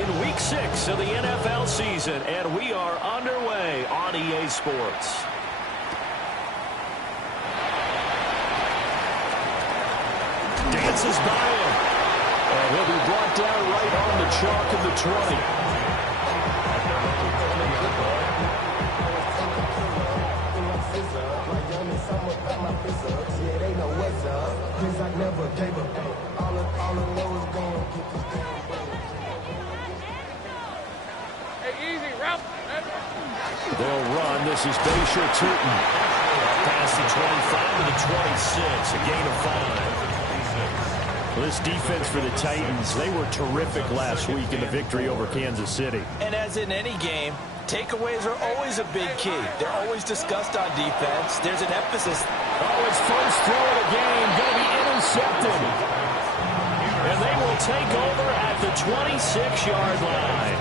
in Week 6 of the NFL season, and we are underway on EA Sports. Dances by him, and he'll be brought down right on the chalk of the 20. They'll run. This is Basher Tootin. Past the 25 to the 26, a gain of 5. Well, this defense for the Titans, they were terrific last week in the victory over Kansas City. And as in any game, takeaways are always a big key. They're always discussed on defense. There's an emphasis. Oh, his first throw of the game going to be intercepted. And they will take over at the 26-yard line.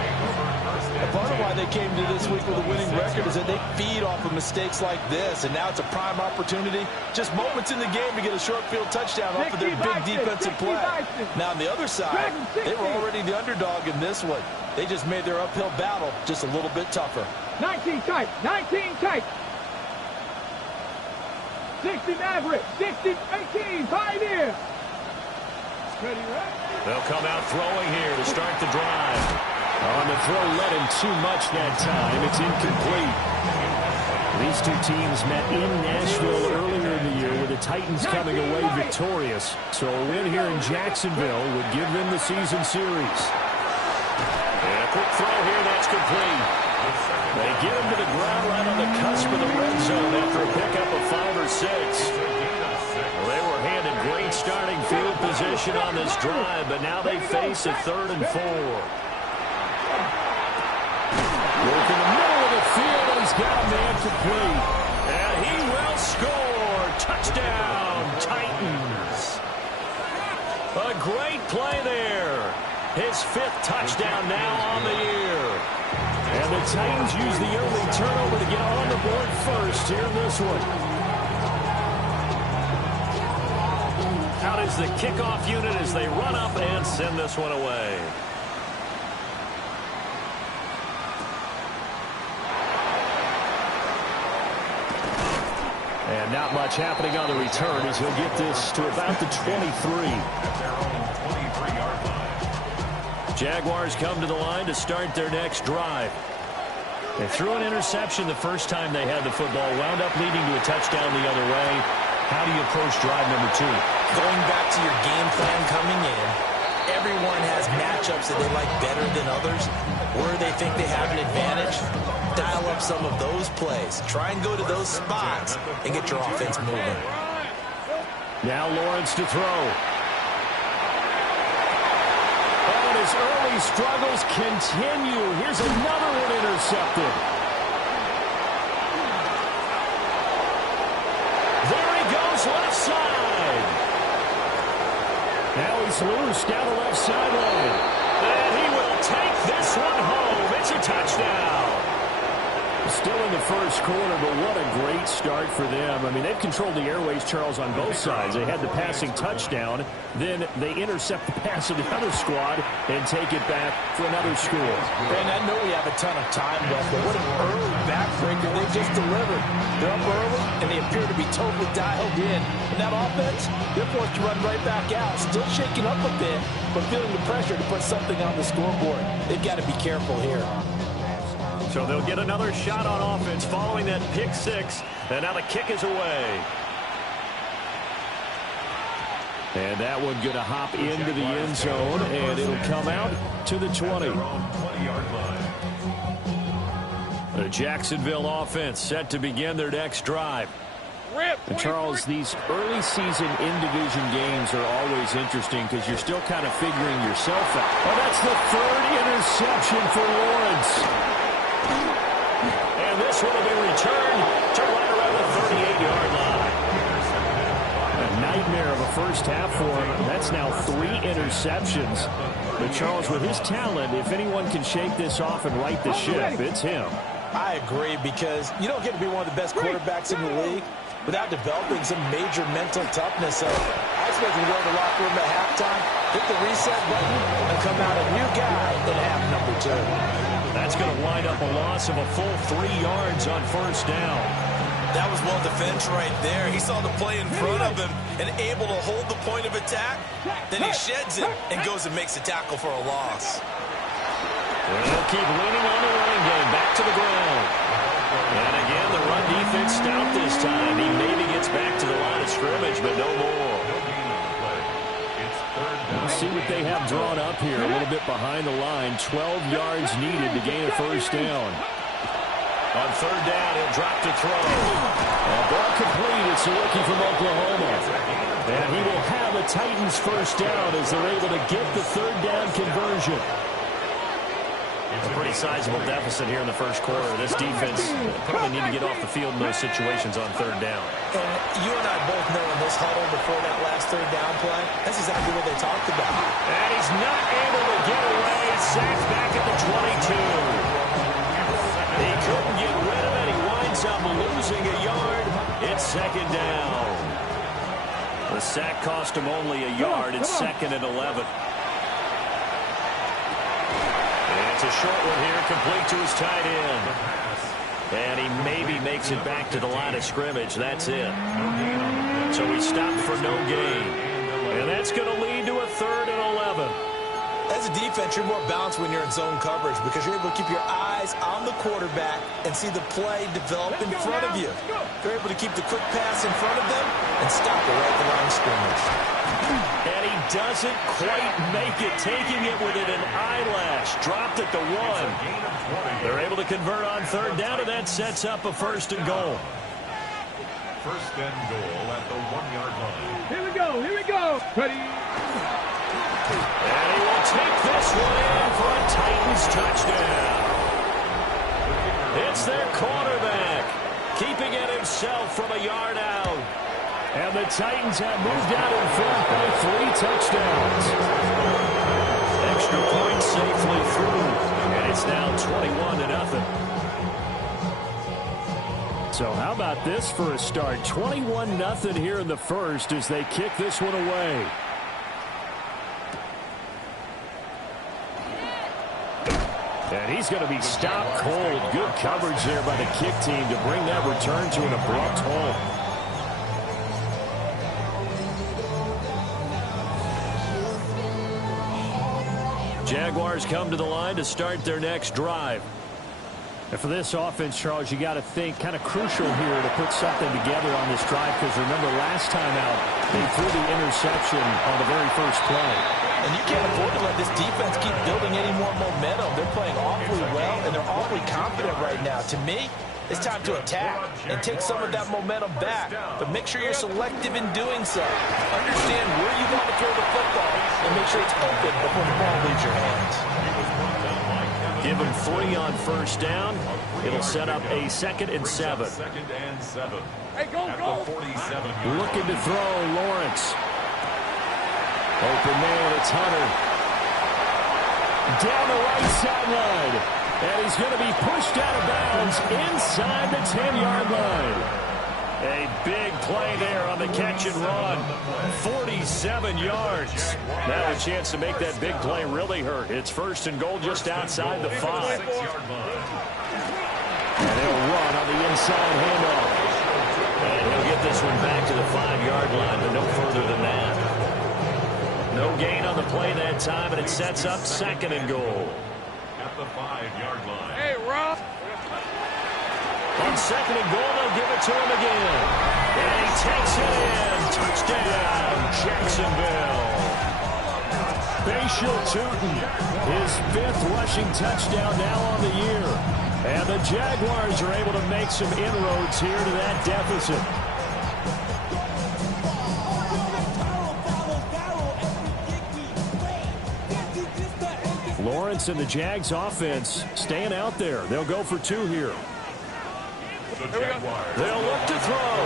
And part of why they came to this week with a winning record is that they feed off of mistakes like this, and now it's a prime opportunity, just moments in the game to get a short field touchdown off of their big defensive play. Now on the other side, they were already the underdog in this one. They just made their uphill battle just a little bit tougher. 19 tight, 19 tight. 60 Maverick, 60, 18, Pioneer. They'll come out throwing here to start the drive. On the throw, led him too much that time. It's incomplete. These two teams met in Nashville earlier in the year with the Titans coming away victorious. So a win here in Jacksonville would give them the season series. And a quick throw here, that's complete. They get him to the ground right on the cusp of the red zone after a pickup of 5 or 6. Well, they were handed great starting field position on this drive, but now they face a 3rd and 4. Work in the middle of the field, and he's got a man complete. And he will score. Touchdown, Titans. A great play there. His 5th touchdown now on the year. And the Titans use the early turnover to get on the board first here in this one. Out is the kickoff unit as they run up and send this one away. And not much happening on the return as he'll get this to about the 23. Jaguars come to the line to start their next drive. They threw an interception the first time they had the football, wound up leading to a touchdown the other way. How do you approach drive number 2? Going back to your game plan coming in, everyone has matchups that they like better than others. Where they think they have an advantage, dial up some of those plays. Try and go to those spots and get your offense moving. Now Lawrence to throw. And his early struggles continue. Here's another one intercepted. There he goes, left side. Now he's loose down the left sideline. And he will take this one home. It's a touchdown. Still in the first quarter, but what a great start for them. I mean, they've controlled the airways, Charles, on both sides. They had the passing touchdown. Then they intercept the pass of the other squad and take it back for another score. And I know we have a ton of time left, but what an early backbreaker they just delivered. They're up early, and they appear to be totally dialed in. And that offense, they're forced to run right back out. Still shaking up a bit, but feeling the pressure to put something on the scoreboard. They've got to be careful here. So they'll get another shot on offense following that pick 6. And now the kick is away. And that one going to hop into the end zone, and it'll come out to the 20. The Jacksonville offense set to begin their next drive. And Charles, these early season in-division games are always interesting because you're still kind of figuring yourself out. Oh, that's the 3rd interception for Lawrence. And this one will be returned to right around the 38-yard line. A nightmare of a first half for him. That's now 3 interceptions. But Charles, with his talent, if anyone can shake this off and right the ship, it's him. I agree, because you don't get to be one of the best quarterbacks in the league without developing some major mental toughness. So I expect him to go to the locker room at halftime, hit the reset button, and come out a new guy at halftime. answer. That's going to wind up a loss of a full 3 yards on first down. That was well defended right there. He saw the play in front of him and able to hold the point of attack. Then he sheds it and goes and makes a tackle for a loss. They'll keep leaning on the running game. Back to the ground. And again, the run defense stout this time. He maybe gets back to the line of scrimmage, but no more. We'll see what they have drawn up here. A little bit behind the line. 12 yards needed to gain a first down. On third down, he'll drop to throw. Ball complete. It's a rookie from Oklahoma. And he will have the Titans first down as they're able to get the third down conversion. A pretty sizable deficit here in the first quarter. This defense probably need to get off the field in those situations on third down. And you and I both know in this huddle before that last third down play, that's exactly what they talked about. And he's not able to get away. Sacked back at the 22. He couldn't get rid of it. He winds up losing a yard. It's second down. The sack cost him only a yard. It's second and 11. And it's a short one here, complete to his tight end. And he maybe makes it back to the line of scrimmage. That's it. So he stopped for no gain. And that's going to lead to a third and 11. As a defense, you're more balanced when you're in zone coverage because you're able to keep your eyes on the quarterback and see the play develop in front of you. You're able to keep the quick pass in front of them and stop it right at the line of scrimmage. And he doesn't quite make it, taking it within an eyelash. Dropped at the 1. They're able to convert on third down, and that sets up a first and goal. First and goal at the 1-yard line. Here we go. Here we go. Ready. And he will take this one in for a Titans touchdown. It's their quarterback, keeping it himself from a yard out. And the Titans have moved out in front by 3 touchdowns. Extra point safely through, and it's now 21-0. So how about this for a start? 21-0 here in the first as they kick this one away. And he's going to be stopped cold. Good coverage there by the kick team to bring that return to an abrupt halt. Jaguars come to the line to start their next drive. And for this offense, Charles, you got to think kind of crucial here to put something together on this drive because remember last time out, they threw the interception on the very first play. And you can't afford to let this defense keep building any more momentum. They're playing awfully well, and they're awfully confident right now. To me, it's time to attack and take some of that momentum back. But make sure you're selective in doing so. Understand where you want to throw the football and make sure it's open before the ball leaves your hands. Give him 3 on first down. It'll set up a 2nd and 7. Second and 7. Hey, go, go. 47. Looking to throw, Lawrence. Open man, it's Hunter. Down the right sideline. And he's going to be pushed out of bounds inside the 10-yard line. A big play there on the catch and run. 47 yards. Now a chance to make that big play really hurt. It's first and goal just outside the 5. And he'll run on the inside handoff. And he'll get this one back to the 5-yard line, but no further than that. No gain on the play that time, and it sets up 2nd and goal. At the 5-yard line. Hey, Rob. On 2nd and goal, they'll give it to him again. And he takes it in. Touchdown, Jacksonville. Bashal Tutin, his 5th rushing touchdown now on the year. And the Jaguars are able to make some inroads here to that deficit. Lawrence and the Jags offense staying out there. They'll go for 2 here. They'll look to throw.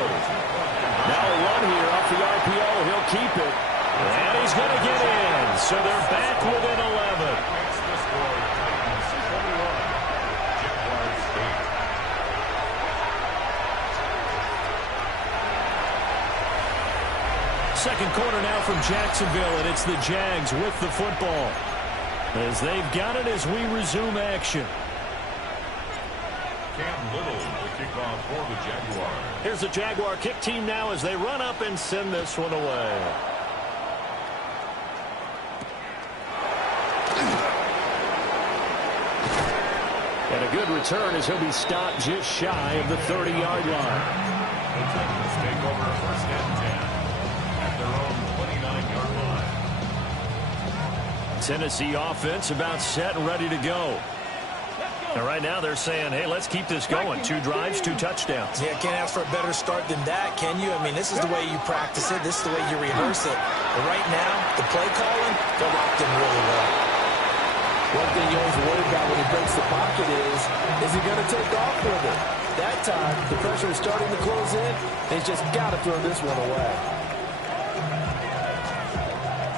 Now a run here off the RPO. He'll keep it. And he's going to get in. So they're back within 11. Second quarter now from Jacksonville, and it's the Jags with the football. As they've got it as we resume action. Cam Little, the kickoff for the Jaguars. Here's the Jaguar kick team now as they run up and send this one away. And a good return as he'll be stopped just shy of the 30-yard line. The Titans take over first and 10 at their own 29-yard line. Tennessee offense about set and ready to go. And right now they're saying, hey, let's keep this going. 2 drives, 2 touchdowns. Yeah, can't ask for a better start than that, can you? I mean, this is the way you practice it. This is the way you rehearse it. But right now, the play calling, they're locked in really well. One thing you always worry about when he breaks the pocket is he going to take off with it? That time, the pressure is starting to close in, and he's just got to throw this one away.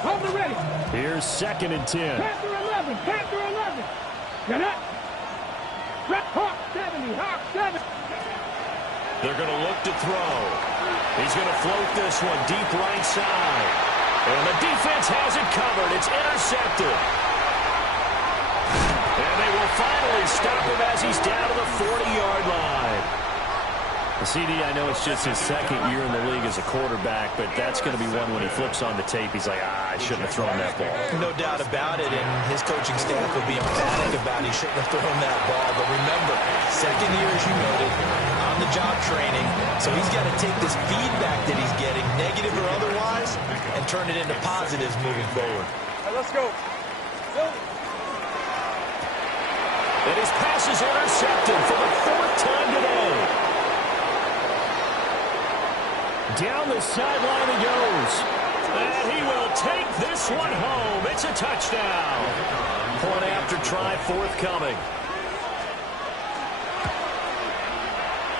Hold it ready. Here's 2nd and 10. Panther 11. Panther 11. Get up. Hawk 70. Hawk 7. They're going to look to throw. He's going to float this one deep right side. And the defense has it covered. It's intercepted. And they will finally stop him as he's down to the 40-yard line. The CD, I know it's just his 2nd year in the league as a quarterback, but that's going to be one when he flips on the tape. He's like, I shouldn't have thrown that ball. No doubt about it, and his coaching staff will be emphatic about he shouldn't have thrown that ball. But remember, 2nd year, as you noted, on-the-job training, so he's got to take this feedback that he's getting, negative or otherwise, and turn it into positives moving forward. Right, let's go. And his pass is intercepted for the 4th time today. Down the sideline he goes. And he will take this one home. It's a touchdown. Point after try forthcoming.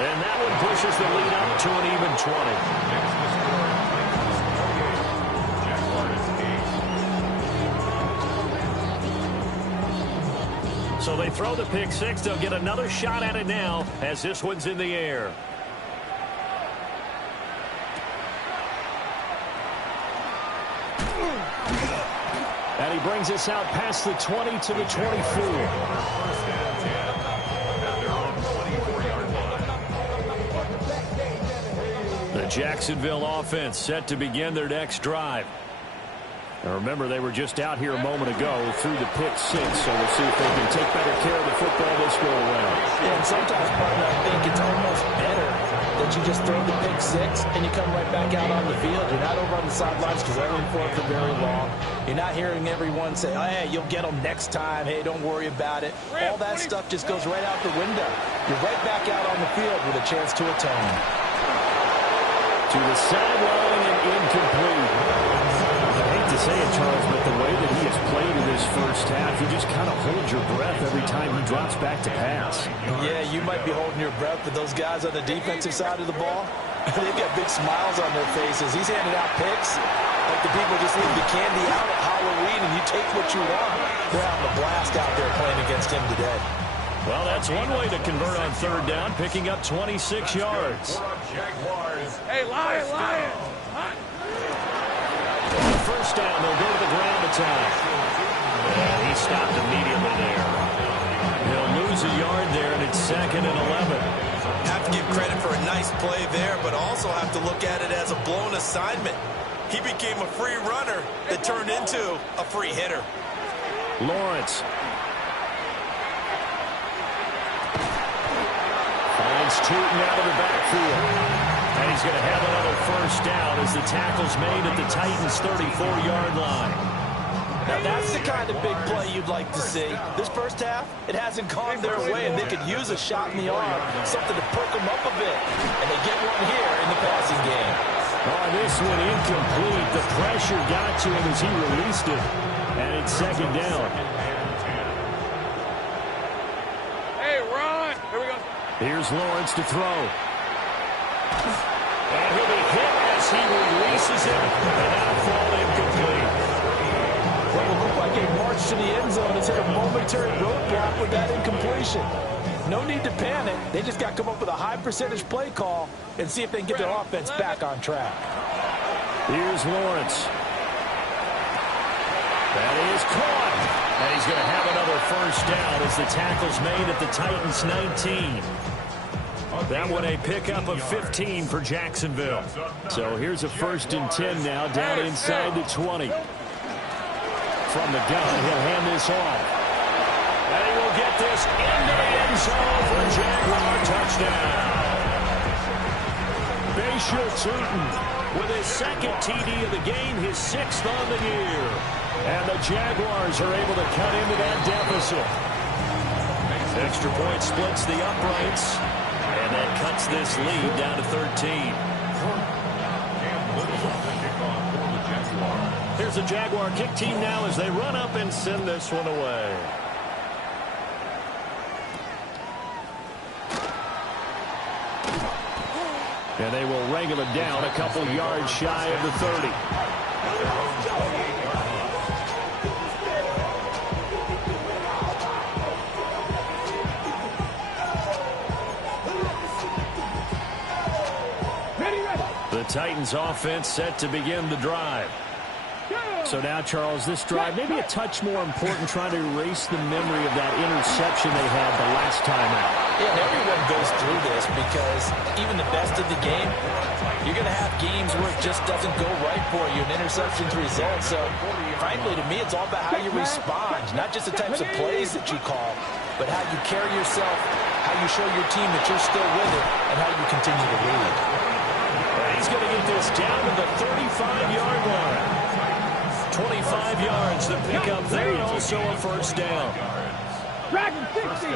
And that one pushes the lead up to an even 20. So they throw the pick 6. They'll get another shot at it now as this one's in the air. And he brings us out past the 20 to the 24. The Jacksonville offense set to begin their next drive. Now remember, they were just out here a moment ago through the pick 6, so we'll see if they can take better care of the football this go around. Yeah, and sometimes, partner, I think it's almost better that you just throw the pick 6 and you come right back out on the field. You're not over on the sidelines dwelling for it for very long. You're not hearing everyone say, oh, hey, you'll get them next time. Hey, don't worry about it. All that stuff just goes right out the window. You're right back out on the field with a chance to atone. To the sideline and incomplete. I hate to say it, Charles, but the way that he has played in this first half, you just kind of hold your breath every time he drops back to pass. Yeah, you might be holding your breath, but those guys on the defensive side of the ball, they've got big smiles on their faces. He's handing out picks like the people just leave the candy out at Halloween and you take what you want. They're having a blast out there playing against him today. Well, that's one way to convert on 3rd down, picking up 26 yards. Hey, Lion. First down, they'll go to the ground attack. And he stopped immediately there. He'll lose a yard there, and it's 2nd and 11. Have to give credit for a nice play there, but also have to look at it as a blown assignment. He became a free runner that turned into a free hitter. Lawrence. Finds Tootin out of the backfield. And he's going to have another first down as the tackle's made at the Titans' 34-yard line. Now, that's the kind of big play you'd like to see. This first half, it hasn't gone their way, and they could use a shot in the arm, something to perk them up a bit. And they get one here in the passing game. Oh, this one incomplete. The pressure got to him as he released it. And it's 2nd down. Hey, Ron. Here we go. Here's Lawrence to throw. And he'll be hit as he releases it. And that'll fall incomplete. Well, it looked like a march to the end zone has hit a momentary roadblock with that incompletion. No need to panic. They just got to come up with a high percentage play call and see if they can get their offense back on track. Here's Lawrence. That is caught. And he's going to have another first down as the tackle's made at the Titans 19. That one a pickup of 15 for Jacksonville. So here's a 1st and 10 now, down inside the 20. From the gun, he'll hand this off. And he will get this into the end zone for a Jaguar touchdown. Bashir Tutin with his 2nd TD of the game, his 6th on the year. And the Jaguars are able to cut into that deficit. Extra point splits the uprights. And that cuts this lead down to 13. Here's the Jaguar kick team now as they run up and send this one away. And they will wrangle it down a couple yards shy of the 30. The Titans offense set to begin the drive. So now, Charles, this drive maybe a touch more important, trying to erase the memory of that interception they had the last time out. Yeah, and everyone goes through this because even the best of the game, you're going to have games where it just doesn't go right for you, an interception's result. So, frankly, to me, it's all about how you respond, not just the types of plays that you call, but how you carry yourself, how you show your team that you're still with it, and how you continue to lead. He's going to get this down to the 35-yard line. 25 yards to pick up there, and also a first down. Dragon 60.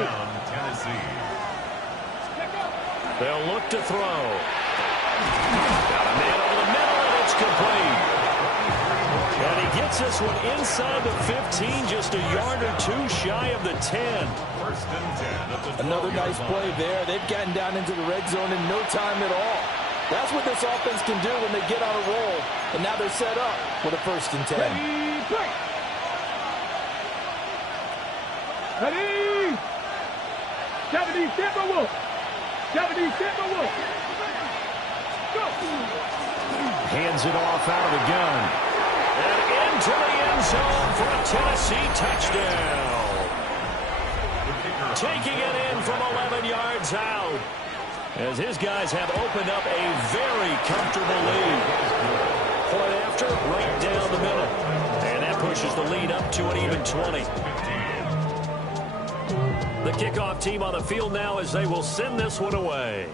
They'll look to throw. Got a man over the middle, and it's complete. And he gets this one inside the 15, just a yard or two shy of the 10. Another nice play there. They've gotten down into the red zone in no time at all. That's what this offense can do when they get on a roll. And now they're set up with a 1st and 10. Ready? 70 Timberwolves. 70 Timberwolves. Go. Hands it off out of the gun. And into the end zone for a Tennessee touchdown. Taking it in from 11 yards out, as his guys have opened up a very comfortable lead. Point after, right down the middle. And that pushes the lead up to an even 20. The kickoff team on the field now as they will send this one away.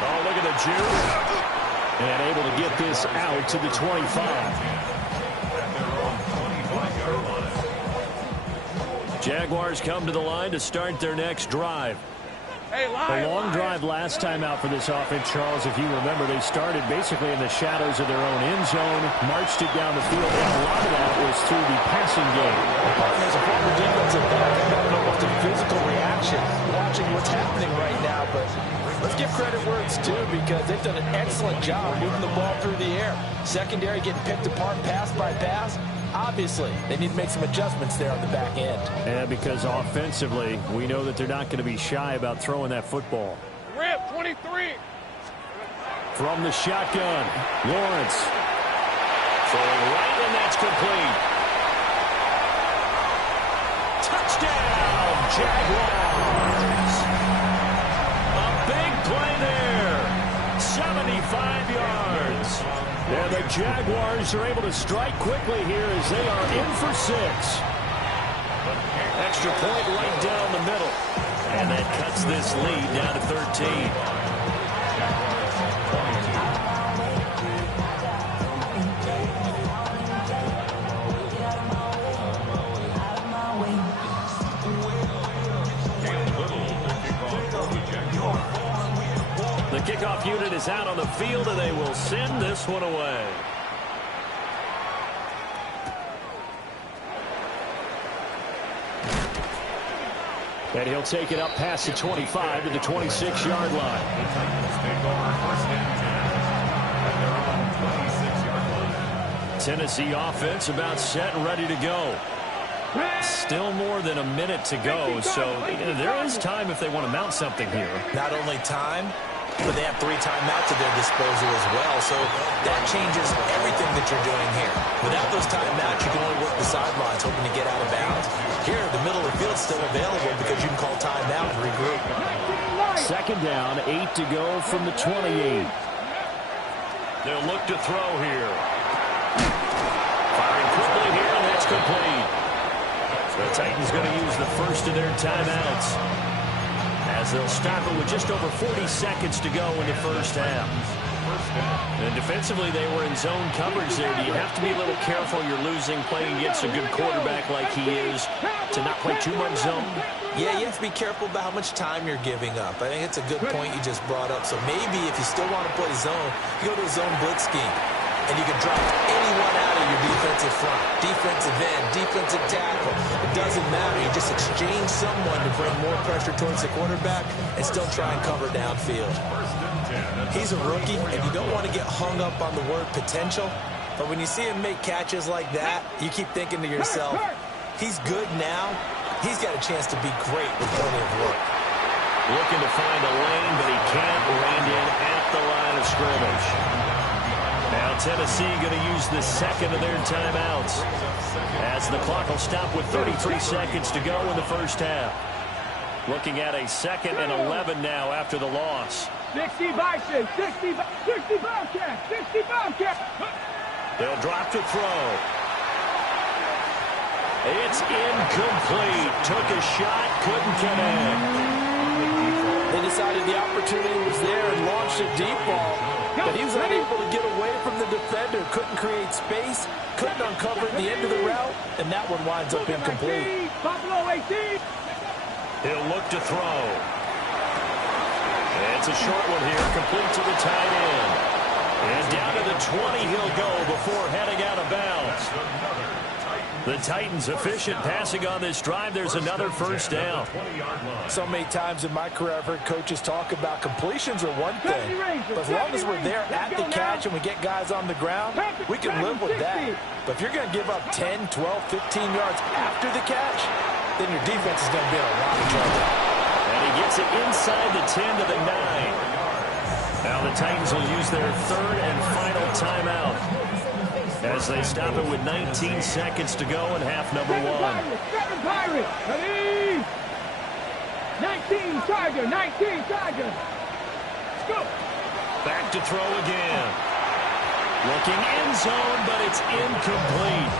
Oh, look at the juke. And able to get this out to the 25. Jaguars come to the line to start their next drive. A long drive last time out for this offense, Charles. If you remember, they started basically in the shadows of their own end zone, marched it down the field, and a lot of that was through the passing game. As a former defensive back, I've got almost a physical reaction watching what's happening right now, but let's give credit where it's due because they've done an excellent job moving the ball through the air. Secondary getting picked apart pass by pass. Obviously, they need to make some adjustments there on the back end. And because offensively, we know that they're not going to be shy about throwing that football. Rip 23. From the shotgun, Lawrence. Throwing right, and that's complete. Touchdown, Jaguars. A big play there. 75 yards. And the Jaguars are able to strike quickly here as they are in for 6. Extra point right down the middle. And that cuts this lead down to 13. The kickoff unit is out on the field, and they will send this one away. And he'll take it up past the 25 to the 26-yard line. Tennessee offense about set and ready to go. Still more than a minute to go, so there is time if they want to mount something here. Not only time, But they have 3 timeouts at their disposal as well, so that changes everything that you're doing here. Without those timeouts, you can only work the sidelines, hoping to get out of bounds. Here, the middle of the field's still available because you can call timeout and regroup. Second down, 8 to go from the 28. They'll look to throw here. Firing quickly here, and that's complete. The Titans going to use the first of their timeouts, as they'll stop it with just over 40 seconds to go in the first half. And defensively, they were in zone coverage there. Do you have to be a little careful? You're losing, playing against a good quarterback like he is, to not play too much zone? Yeah, you have to be careful about how much time you're giving up. I think it's a good point you just brought up. So maybe if you still want to play zone, you go to a zone blitz scheme. And you can drop anyone out of your defensive front. Defensive end, defensive tackle. It doesn't matter. You just exchange someone to bring more pressure towards the quarterback and still try and cover downfield. He's a rookie, and you don't want to get hung up on the word potential. But when you see him make catches like that, you keep thinking to yourself, he's good now. He's got a chance to be great with plenty of work. Looking to find a lane, but he can't land in at the line of scrimmage. Now Tennessee going to use the second of their timeouts, as the clock will stop with 33 seconds to go in the first half. Looking at a 2nd and 11 now after the loss. 60 Bison, 60 Bobcats, 60 Bobcats. They'll drop to throw. It's incomplete. Took a shot, couldn't connect. They decided the opportunity was there and launched a deep ball, but he was unable to get away from the defender, couldn't create space, couldn't uncover the end of the route, and that one winds up incomplete. Buffalo 18. He'll look to throw. It's a short one here, complete to the tight end. And down to the 20 he'll go before heading out of bounds. The Titans efficient passing on this drive. There's another first down. So many times in my career I've heard coaches talk about completions are one thing, but as long as we're there at the catch and we get guys on the ground, we can live with that. But if you're going to give up 10, 12, 15 yards after the catch, then your defense is going to be in a lot of trouble. And he gets it inside the 10 to the 9. Now the Titans will use their 3rd and final timeout, as they stop it with 19 seconds to go in half number 1. 7 Pirates. Ready? 19 Tiger. 19 Tiger. Let's go. Back to throw again. Looking end zone, but it's incomplete.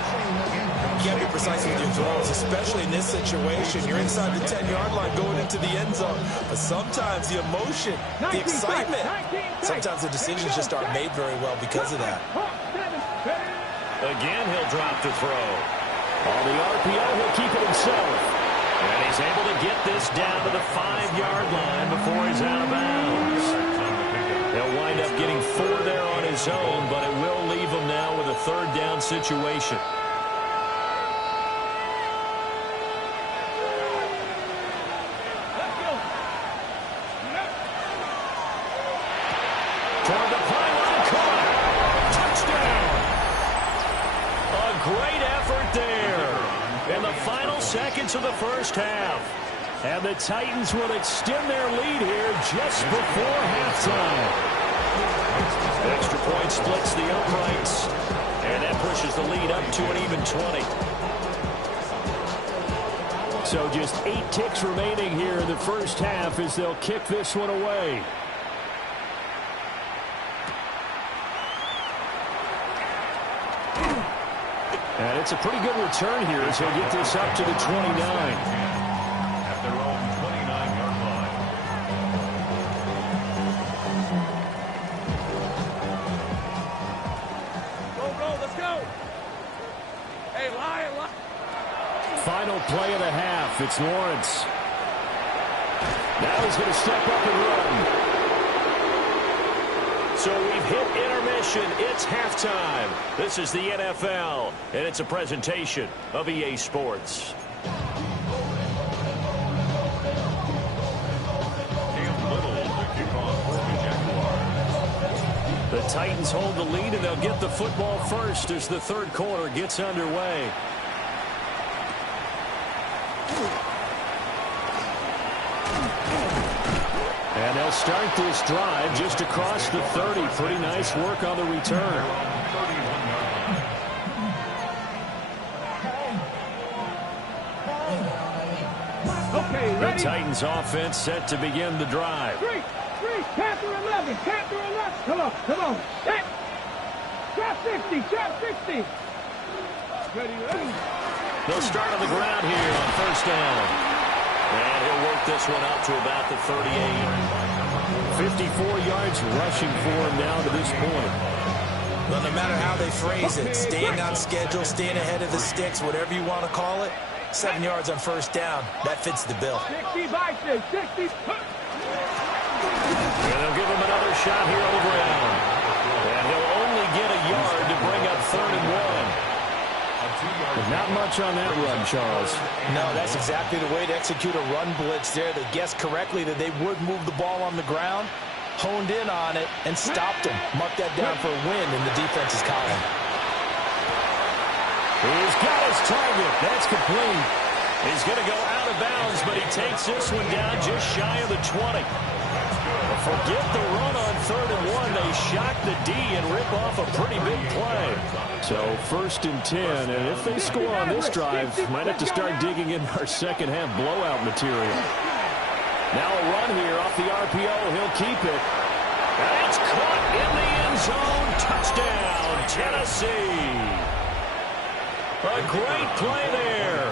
You got to be precise with your throws, especially in this situation. You're inside the 10-yard line going into the end zone. But sometimes the emotion, the excitement, sometimes the decisions just aren't made very well because of that. Again, he'll drop to throw. On the RPO, he'll keep it himself. And he's able to get this down to the 5-yard line before he's out of bounds. He'll wind up getting 4 there on his own, but it will leave him now with a 3rd down situation. Toward the pylon, caught. Touchdown. A great effort there in the final seconds of the first half. And the Titans will extend their lead here just before halftime. Extra point splits the uprights, and that pushes the lead up to an even 20. So just 8 ticks remaining here in the first half as they'll kick this one away. And it's a pretty good return here as he'll get this up to the 29. At their own 29-yard line. Go, let's go. Hey, Lion. Final play of the half. It's Lawrence. Now he's going to step up and run. So we've hit intermission. It's halftime. This is the NFL, and it's a presentation of EA Sports. The Titans hold the lead, and they'll get the football first as the 3rd quarter gets underway. And they'll start this drive just across the 30. Pretty nice work on the return. Okay, ready? The Titans offense set to begin the drive. Three, Panther 11, Panther 11. Come on. Hey. Drop 60, drop 60. Ready. They'll start on the ground here on first down. And he'll work this one out to about the 38. 54 yards rushing for him now to this point. Well, no matter how they phrase it, staying on schedule, staying ahead of the sticks, whatever you want to call it, 7 yards on first down, that fits the bill. 60 by 60. And they'll give him another shot here on the ground. And he'll only get a yard to bring up 3rd and 1. Not much on that run, Charles. No, that's exactly the way to execute a run blitz there. They guessed correctly that they would move the ball on the ground, honed in on it, and stopped them. Mark that down for a win in the defense's column. He's got his target. That's complete. He's going to go out of bounds, but he takes this one down just shy of the 20. Forget the run on 3rd and 1. They shock the D and rip off a pretty big play. So 1st and 10, and if they score on this drive, might have to start digging in our second half blowout material. Now a run here off the RPO. He'll keep it. And it's caught in the end zone. Touchdown, Tennessee. A great play there.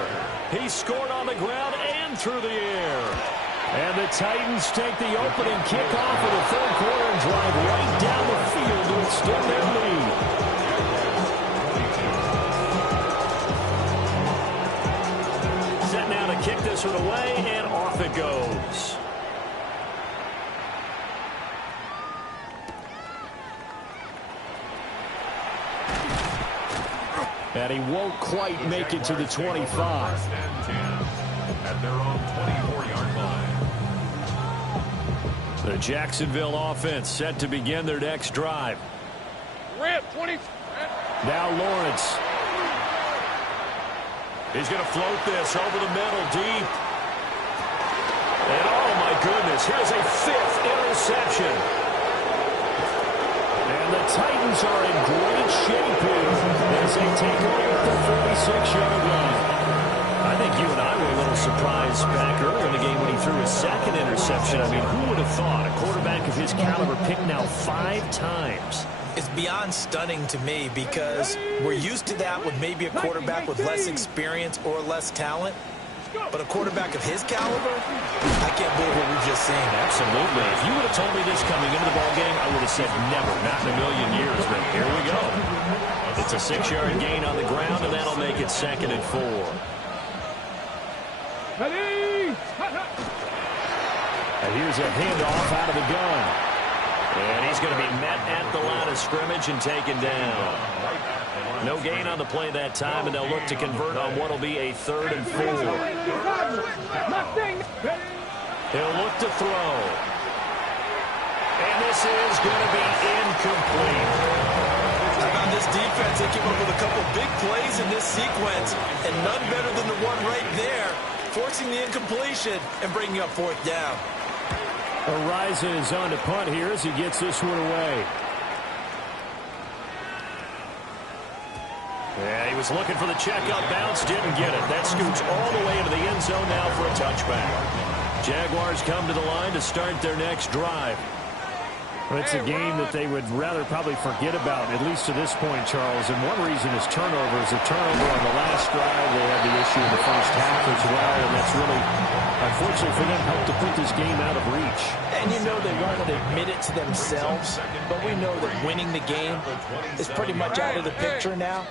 He scored on the ground and through the air. And the Titans take the opening kickoff of the 3rd quarter and drive right down the field to extend their lead. Set now to kick this one away, and off it goes. And he won't quite make it to the 25. First and 10 at their own 24-yard line. The Jacksonville offense set to begin their next drive. Rip, 20. Now Lawrence. He's going to float this over the middle deep. And oh my goodness, here's a 5th interception. And the Titans are in great shape here as they take over the 46-yard line. I think you and I were a little surprised back earlier in the game when he threw his 2nd interception. I mean, who would have thought a quarterback of his caliber picked now 5 times? It's beyond stunning to me because we're used to that with maybe a quarterback with less experience or less talent. But a quarterback of his caliber, I can't believe what we've just seen. Absolutely. If you would have told me this coming into the ballgame, I would have said never, not in a million years. But here we go. It's a 6-yard gain on the ground, and that'll make it 2nd and 4. Ready. And here's a handoff out of the gun. And he's going to be met at the line of scrimmage and taken down. No gain on the play that time, and they'll look to convert on what will be a 3rd and 4. He'll look to throw. And this is going to be incomplete. How about this defense? They came up with a couple big plays in this sequence, and none better than the one right there, forcing the incompletion and bringing up 4th down. Araiza is on to punt here as he gets this one away. Yeah, he was looking for the checkup bounce, didn't get it. That scoots all the way into the end zone now for a touchback. Jaguars come to the line to start their next drive. Well, it's a game that they would rather probably forget about, at least to this point, Charles. And one reason is turnovers. A turnover on the last drive. They had the issue in the first half as well, and that's really, unfortunately for them, helped to put this game out of reach. And you know they won't admit it to themselves, but we know that winning the game is pretty much out of the picture now.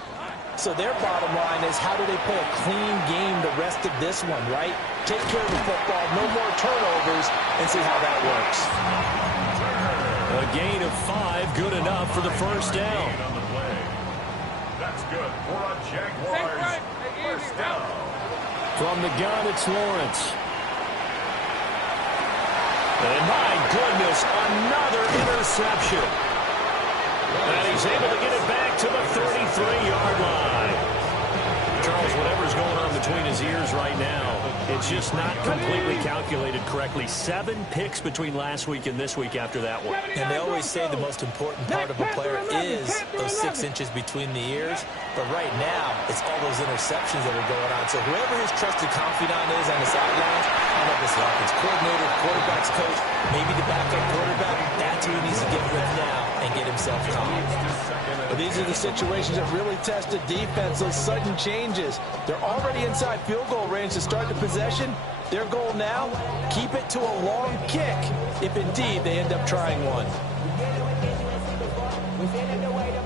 So their bottom line is, how do they play a clean game the rest of this one, right? Take care of the football, no more turnovers, and see how that works. A gain of 5, good enough for the first down. That's good for a Jaguars first down. From the gun, it's Lawrence. And my goodness, another interception. And he's able to get it back to the 33-yard line. Charles, whatever's going on between his ears right now, It's just not completely calculated correctly. 7 picks between last week and this week after that one. And they always say the most important part of a player is those 6 inches between the ears. But right now, it's all those interceptions that are going on. So whoever his trusted confidant is on the sidelines, I don't know if it's the offense coordinator, quarterback's coach, maybe the backup quarterback, that's who he needs to get with now and get himself calm. But these are the situations that really test the defense, those sudden changes. They're already inside field goal range to start the possession. Their goal now, keep it to a long kick, if indeed they end up trying one.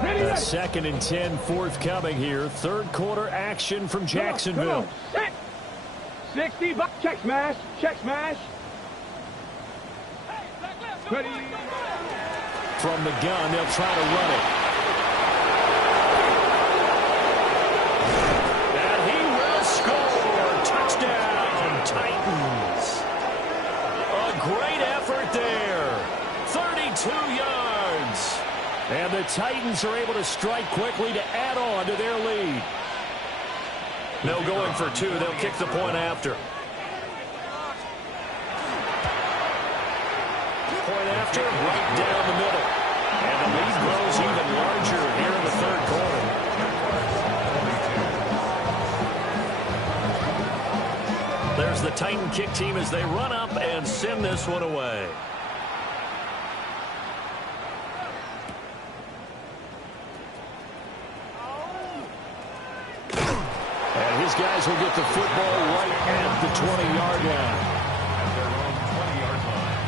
A 2nd and 10 forthcoming here. Third quarter action from Jacksonville. 60, check smash, check smash. Ready. From the gun, they'll try to run it. And he will score. Touchdown, Titans. A great effort there. 32 yards. And the Titans are able to strike quickly to add on to their lead. No going for 2. They'll kick the point after. Point after, right down the middle. And the lead grows even larger here in the third quarter. There's the Titan kick team as they run up and send this one away. And his guys will get the football right at the 20-yard line. At their own 20-yard line.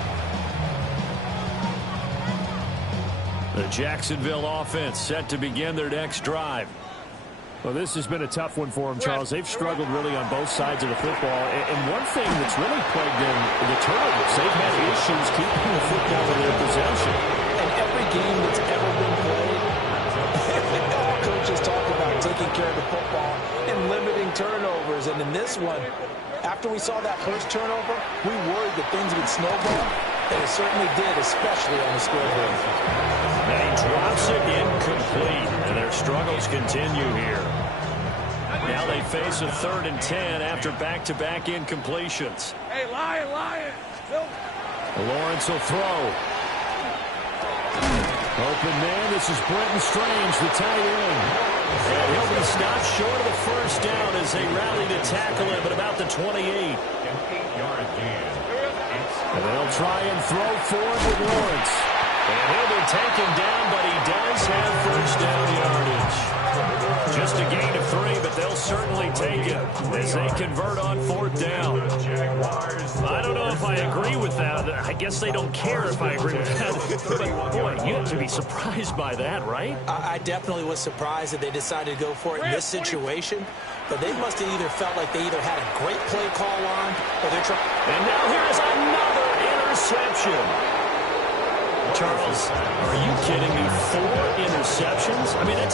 The Jacksonville offense set to begin their next drive. Well, this has been a tough one for them, Charles. They've struggled really on both sides of the football. And one thing that's really plagued them, the turnovers. They've had issues keeping the football in their possession. And every game that's ever been played, all coaches talk about taking care of the football and limiting turnovers. And in this one, after we saw that first turnover, we worried that things would snowball. And it certainly did, especially on the scoreboard. And he drops it incomplete. And their struggles continue here. Now they face a 3rd and 10 after back-to-back incompletions. Hey, Lion. Lawrence will throw. Open man, this is Brenton Strange, the tight end. And he'll be stopped short of the first down as they rally to tackle him at about the 28. An 8-yard gain. And they'll try and throw forward with Lawrence. And he'll be taken down, but he does have first down yardage. Just a gain of 3, but they'll certainly take it as they convert on 4th down. I don't know if I agree with that. I guess they don't care if I agree with that. But, boy, you have to be surprised by that, right? I definitely was surprised that they decided to go for it in this situation. But they must have either felt like they either had a great play call on or they're trying. And now here's another interception. Charles, are you kidding me? 4 interceptions? I mean, that's